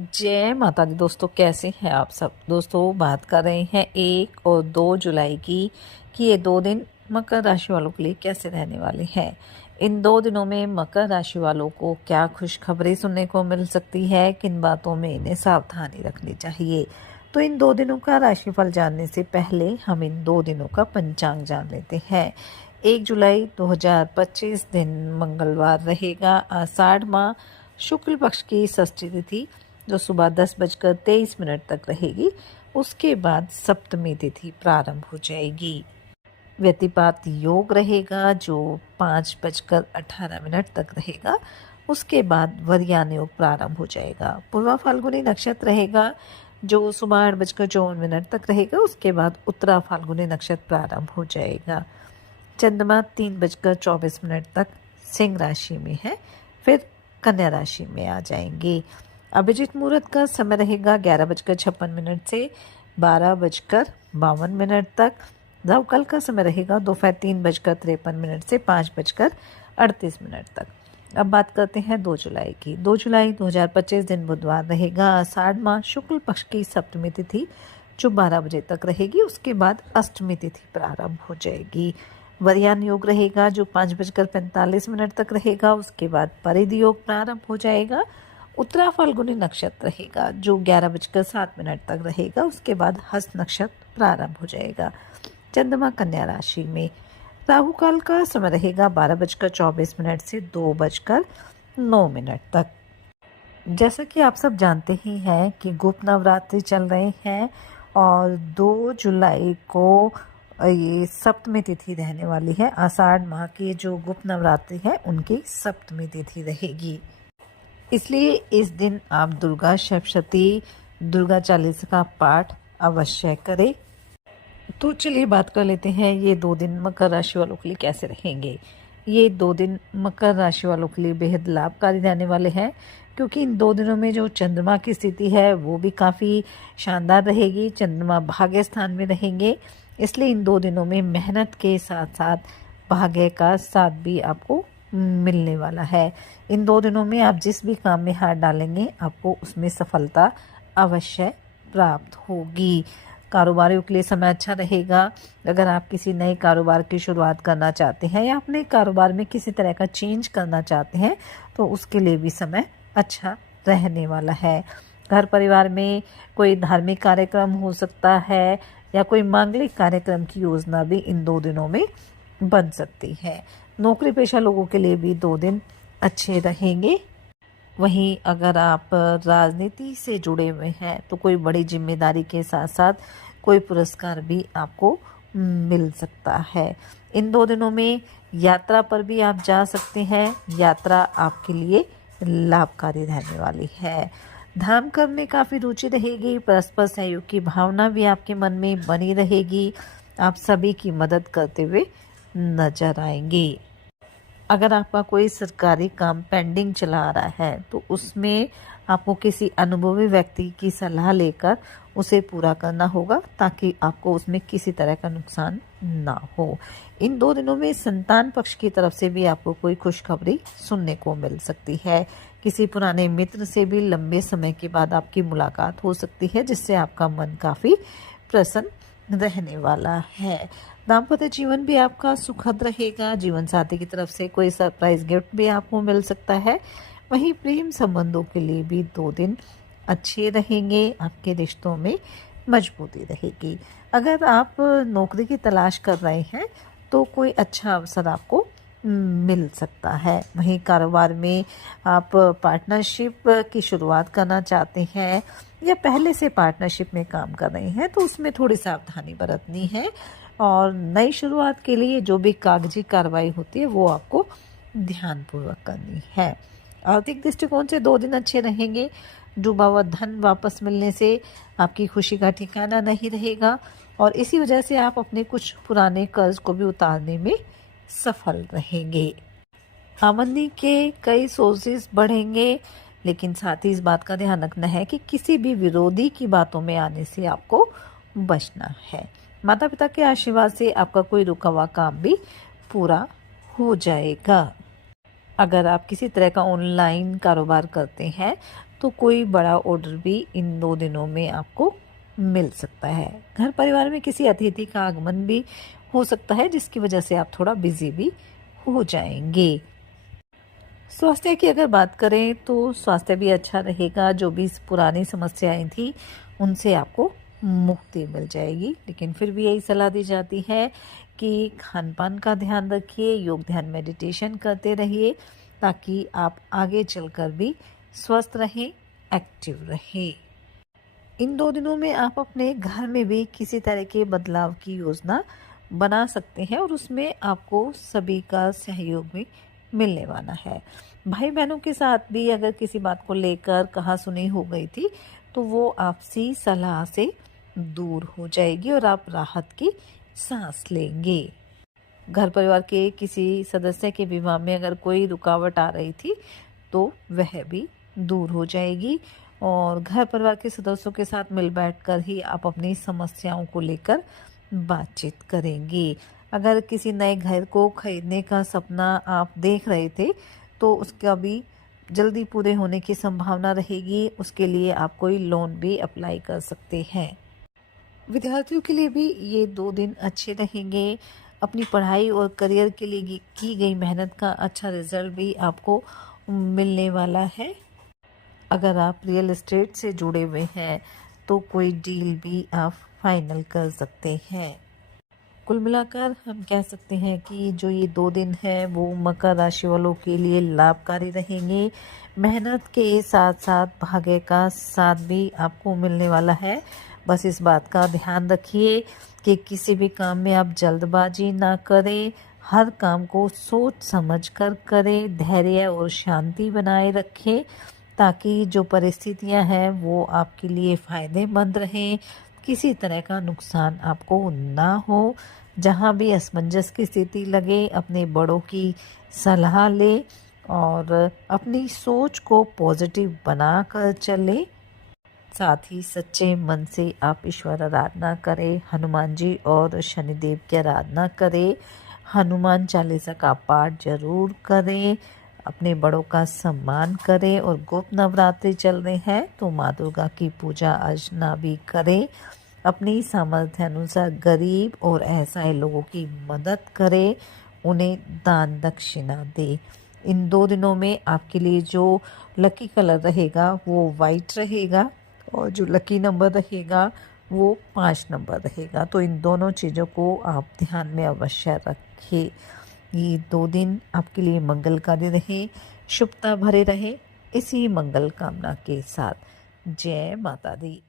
जय माता दी दोस्तों, कैसे हैं आप सब। दोस्तों बात कर रहे हैं 1 और 2 जुलाई की कि ये 2 दिन मकर राशि वालों के लिए कैसे रहने वाले हैं। इन 2 दिनों में मकर राशि वालों को क्या खुशखबरी सुनने को मिल सकती है, किन बातों में इन्हें सावधानी रखनी चाहिए। तो इन 2 दिनों का राशिफल जानने से पहले हम इन 2 दिनों का पंचांग जान लेते हैं। 1 जुलाई 2025 दिन मंगलवार रहेगा। आषाढ़ माह शुक्ल पक्ष की षष्ठी तिथि जो सुबह 10:23 तक रहेगी। उसके बाद सप्तमी तिथि प्रारंभ हो जाएगी। व्यतिपात योग रहेगा जो 5:18 तक रहेगा। उसके बाद वरयान योग प्रारंभ हो जाएगा। पूर्वा फाल्गुनी नक्षत्र रहेगा जो सुबह 8:54 तक रहेगा। उसके बाद उत्तरा फाल्गुनी नक्षत्र प्रारंभ हो जाएगा। चंद्रमा 3:24 तक सिंह राशि में है, फिर कन्या राशि में आ जाएंगे। अभिजीत मुहूर्त का समय रहेगा 11:56 से 12:52 तक। राहुकाल का समय रहेगा दोपहर 3:53 से 5:38 तक। अब बात करते हैं 2 जुलाई की। 2 जुलाई 2025 दिन बुधवार रहेगा। आषाढ़ माह शुक्ल पक्ष की सप्तमी तिथि जो 12 बजे तक रहेगी। उसके बाद अष्टमी तिथि प्रारंभ हो जाएगी। वरयान योग रहेगा जो 5:45 तक रहेगा। उसके बाद परिध योग प्रारंभ हो जाएगा। उत्तरा फाल्गुनी नक्षत्र रहेगा जो 11:07 तक रहेगा। उसके बाद हस्त नक्षत्र प्रारंभ हो जाएगा। चंद्रमा कन्या राशि में। राहु काल का समय रहेगा 12:24 से 2:09 तक। जैसा कि आप सब जानते ही हैं कि गुप्त नवरात्रि चल रहे हैं और 2 जुलाई को ये सप्तमी तिथि रहने वाली है। आषाढ़ माह की जो गुप्त नवरात्रि है उनकी सप्तमी तिथि रहेगी। इसलिए इस दिन आप दुर्गा सप्तशती दुर्गा चालीसा का पाठ अवश्य करें। तो चलिए बात कर लेते हैं ये 2 दिन मकर राशि वालों के लिए कैसे रहेंगे। ये 2 दिन मकर राशि वालों के लिए बेहद लाभकारी रहने वाले हैं क्योंकि इन 2 दिनों में जो चंद्रमा की स्थिति है वो भी काफ़ी शानदार रहेगी। चंद्रमा भाग्य स्थान में रहेंगे, इसलिए इन 2 दिनों में मेहनत के साथ साथ भाग्य का साथ भी आपको मिलने वाला है। इन 2 दिनों में आप जिस भी काम में हाथ डालेंगे आपको उसमें सफलता अवश्य प्राप्त होगी। कारोबारियों के लिए समय अच्छा रहेगा। अगर आप किसी नए कारोबार की शुरुआत करना चाहते हैं या अपने कारोबार में किसी तरह का चेंज करना चाहते हैं तो उसके लिए भी समय अच्छा रहने वाला है। घर परिवार में कोई धार्मिक कार्यक्रम हो सकता है या कोई मांगलिक कार्यक्रम की योजना भी इन 2 दिनों में बन सकती है। नौकरी पेशा लोगों के लिए भी 2 दिन अच्छे रहेंगे। वहीं अगर आप राजनीति से जुड़े हुए हैं तो कोई बड़ी जिम्मेदारी के साथ साथ कोई पुरस्कार भी आपको मिल सकता है। इन 2 दिनों में यात्रा पर भी आप जा सकते हैं। यात्रा आपके लिए लाभकारी रहने वाली है। धर्म कर्म में काफ़ी रुचि रहेगी। परस्पर सहयोग की भावना भी आपके मन में बनी रहेगी। आप सभी की मदद करते हुए नजर आएंगे। अगर आपका कोई सरकारी काम पेंडिंग चला आ रहा है तो उसमें आपको किसी अनुभवी व्यक्ति की सलाह लेकर उसे पूरा करना होगा ताकि आपको उसमें किसी तरह का नुकसान ना हो। इन 2 दिनों में संतान पक्ष की तरफ से भी आपको कोई खुशखबरी सुनने को मिल सकती है। किसी पुराने मित्र से भी लंबे समय के बाद आपकी मुलाकात हो सकती है जिससे आपका मन काफ़ी प्रसन्न रहने वाला है। दाम्पत्य जीवन भी आपका सुखद रहेगा। जीवन साथी की तरफ से कोई सरप्राइज गिफ्ट भी आपको मिल सकता है। वहीं प्रेम संबंधों के लिए भी 2 दिन अच्छे रहेंगे। आपके रिश्तों में मजबूती रहेगी। अगर आप नौकरी की तलाश कर रहे हैं तो कोई अच्छा अवसर आपको मिल सकता है। वहीं कारोबार में आप पार्टनरशिप की शुरुआत करना चाहते हैं या पहले से पार्टनरशिप में काम कर रहे हैं तो उसमें थोड़ी सावधानी बरतनी है और नई शुरुआत के लिए जो भी कागजी कार्रवाई होती है वो आपको ध्यानपूर्वक करनी है। आर्थिक दृष्टिकोण से 2 दिन अच्छे रहेंगे। डूबा हुआ धन वापस मिलने से आपकी खुशी का ठिकाना नहीं रहेगा और इसी वजह से आप अपने कुछ पुराने कर्ज को भी उतारने में सफल रहेंगे। आमदनी के कई सोर्सेज बढ़ेंगे, लेकिन साथ ही इस बात का ध्यान रखना है कि किसी भी विरोधी की बातों में आने से आपको बचना है। माता पिता के आशीर्वाद से आपका कोई रुका हुआ काम भी पूरा हो जाएगा। अगर आप किसी तरह का ऑनलाइन कारोबार करते हैं तो कोई बड़ा ऑर्डर भी इन 2 दिनों में आपको मिल सकता है। घर परिवार में किसी अतिथि का आगमन भी हो सकता है, जिसकी वजह से आप थोड़ा बिजी भी हो जाएंगे। स्वास्थ्य की अगर बात करें तो स्वास्थ्य भी अच्छा रहेगा। जो भी पुरानी समस्याएं थी उनसे आपको मुक्ति मिल जाएगी, लेकिन फिर भी यही सलाह दी जाती है कि खान पान का ध्यान रखिए, योग ध्यान मेडिटेशन करते रहिए, ताकि आप आगे चलकर भी स्वस्थ रहें, एक्टिव रहें। इन 2 दिनों में आप अपने घर में भी किसी तरह के बदलाव की योजना बना सकते हैं और उसमें आपको सभी का सहयोग भी मिलने वाला है। भाई बहनों के साथ भी अगर किसी बात को लेकर कहासुनी हो गई थी तो वो आपसी सलाह से दूर हो जाएगी और आप राहत की सांस लेंगे। घर परिवार के किसी सदस्य के विवाह में अगर कोई रुकावट आ रही थी तो वह भी दूर हो जाएगी और घर परिवार के सदस्यों के साथ मिल बैठकर ही आप अपनी समस्याओं को लेकर बातचीत करेंगे। अगर किसी नए घर को खरीदने का सपना आप देख रहे थे तो उसका भी जल्दी पूरे होने की संभावना रहेगी। उसके लिए आप कोई लोन भी अप्लाई कर सकते हैं। विद्यार्थियों के लिए भी ये 2 दिन अच्छे रहेंगे। अपनी पढ़ाई और करियर के लिए की गई मेहनत का अच्छा रिजल्ट भी आपको मिलने वाला है। अगर आप रियल एस्टेट से जुड़े हुए हैं तो कोई डील भी आप फाइनल कर सकते हैं। कुल मिलाकर हम कह सकते हैं कि जो ये 2 दिन है वो मकर राशि वालों के लिए लाभकारी रहेंगे। मेहनत के साथ साथ भाग्य का साथ भी आपको मिलने वाला है। बस इस बात का ध्यान रखिए कि किसी भी काम में आप जल्दबाजी ना करें, हर काम को सोच समझ कर करें, धैर्य और शांति बनाए रखें, ताकि जो परिस्थितियां हैं वो आपके लिए फ़ायदेमंद रहें, किसी तरह का नुकसान आपको ना हो। जहां भी असमंजस की स्थिति लगे अपने बड़ों की सलाह लें और अपनी सोच को पॉजिटिव बनाकर चलें। साथ ही सच्चे मन से आप ईश्वर आराधना करें, हनुमान जी और शनिदेव की आराधना करें, हनुमान चालीसा का पाठ जरूर करें, अपने बड़ों का सम्मान करें और गुप्त नवरात्रि चल रहे हैं तो माँ दुर्गा की पूजा अर्चना भी करें। अपनी सामर्थ्य अनुसार गरीब और असहाय लोगों की मदद करें, उन्हें दान दक्षिणा दें। इन 2 दिनों में आपके लिए जो लकी कलर रहेगा वो वाइट रहेगा और जो लकी नंबर रहेगा वो 5 नंबर रहेगा। तो इन दोनों चीज़ों को आप ध्यान में अवश्य रखें। ये 2 दिन आपके लिए मंगलकारी रहे, शुभता भरे रहे, इसी मंगल कामना के साथ। जय माता दी।